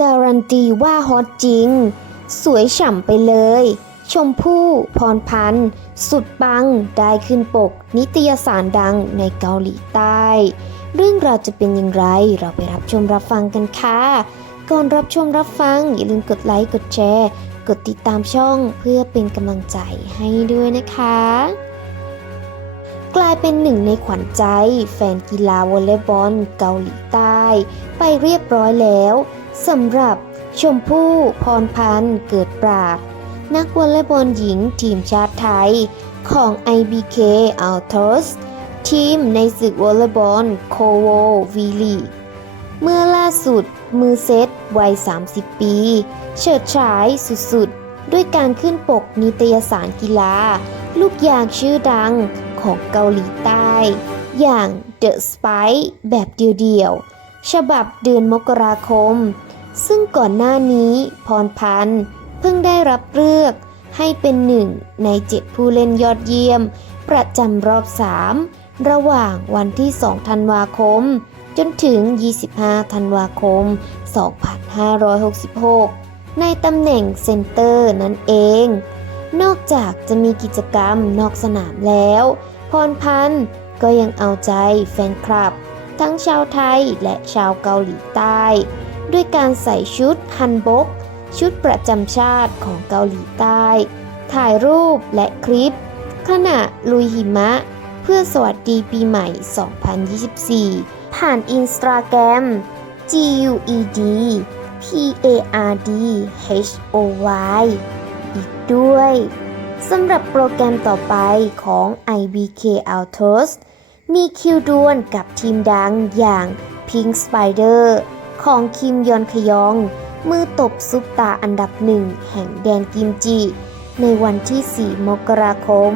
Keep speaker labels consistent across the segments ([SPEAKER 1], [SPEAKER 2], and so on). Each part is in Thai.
[SPEAKER 1] การันตีว่าฮอตจริง สวยฉ่ำไปเลย ชมพู่พรพันธ์ สุดปัง ได้ขึ้นปก นิตยสารดังในเกาหลีใต้ เรื่องราวจะเป็นอย่างไร เราไปรับชมรับฟังกันค่ะ ก่อนรับชมรับฟัง อย่าลืมกดไลค์ กดแชร์ กดติดตามช่องเพื่อเป็นกำลังใจให้ด้วยนะคะ กลายเป็นหนึ่งในขวัญใจ แฟนกีฬาวอลเลย์บอลเกาหลีใต้ ไปเรียบร้อยแล้ว สำหรับชมพู่พรพันธ์เกิดปราด นักวอลเลย์บอลหญิงทีมชาติไทย ของ IBK Altos ทีมในศึกวอลเลย์บอลโคโววีลีเมื่อล่าสุดมือเซตวัย 30 ปี เฉิดฉายสุดๆ ด้วยการขึ้นปกนิตยสารกีฬา ลูกยางชื่อดังของเกาหลีใต้ อย่าง The Spike แบบเดียวๆ ฉบับเดือนมกราคม ซึ่งก่อนหน้านี้พรพันธ์เพิ่งได้รับเลือกให้เป็นหนึ่งในเจ็ดผู้เล่นยอดเยี่ยม ประจำรอบ 3 ระหว่างวันที่ 2 ธันวาคม จนถึง 25 ธันวาคม 2566 ในตำแหน่งเซนเตอร์นั่นเอง นอกจากจะมีกิจกรรมนอกสนามแล้ว พรพันธ์ก็ยังเอาใจแฟนคลับ ทั้งชาวไทยและชาวเกาหลีใต้ ด้วยการใส่ชุดฮันบก ชุดประจำชาติของเกาหลีใต้ ถ่ายรูปและคลิป ขณะลุยหิมะ เพื่อสวัสดีปีใหม่ 2024 ผ่านอินสตาแกรม GUED PARD HOY อีกด้วยสำหรับโปรแกรมต่อไปของ IBK Altos มีคิวดวลกับทีมดังอย่าง Pink Spider ของคิมยอนขยอง มือตบซุปตาอันดับหนึ่งแห่งแดนกิมจิ ในวันที่ 4 มกราคม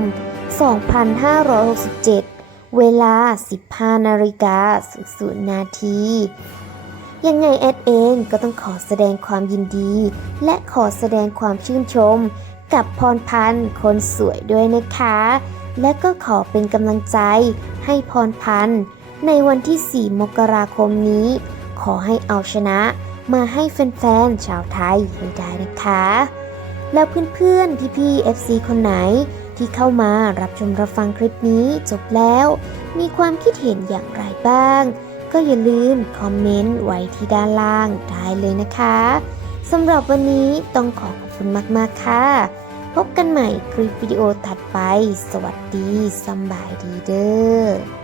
[SPEAKER 1] 2567 เวลา 15นาฬิกา00นาทียังไงแอดเองก็ต้องขอแสดงความยินดี และขอแสดงความชื่นชม กับพรพันธ์คนสวยด้วยนะคะ และก็ขอเป็นกำลังใจให้พรพันธ์ในวันที่ 4 มกราคมนี้ ขอให้เอาชนะมาให้แฟนๆ ชาวไทยให้ได้นะคะ แล้วเพื่อนๆ พี่ๆ FC คนไหนที่เข้ามารับชมรับฟังคลิปนี้จบแล้ว มีความคิดเห็นอย่างไรบ้าง ก็อย่าลืมคอมเมนต์ไว้ที่ด้านล่างได้เลยนะคะสำหรับวันนี้ต้องขอขอบคุณมากๆ ค่ะ พบกันใหม่คลิปวิดีโอถัดไป สวัสดีสบายดีเด้อ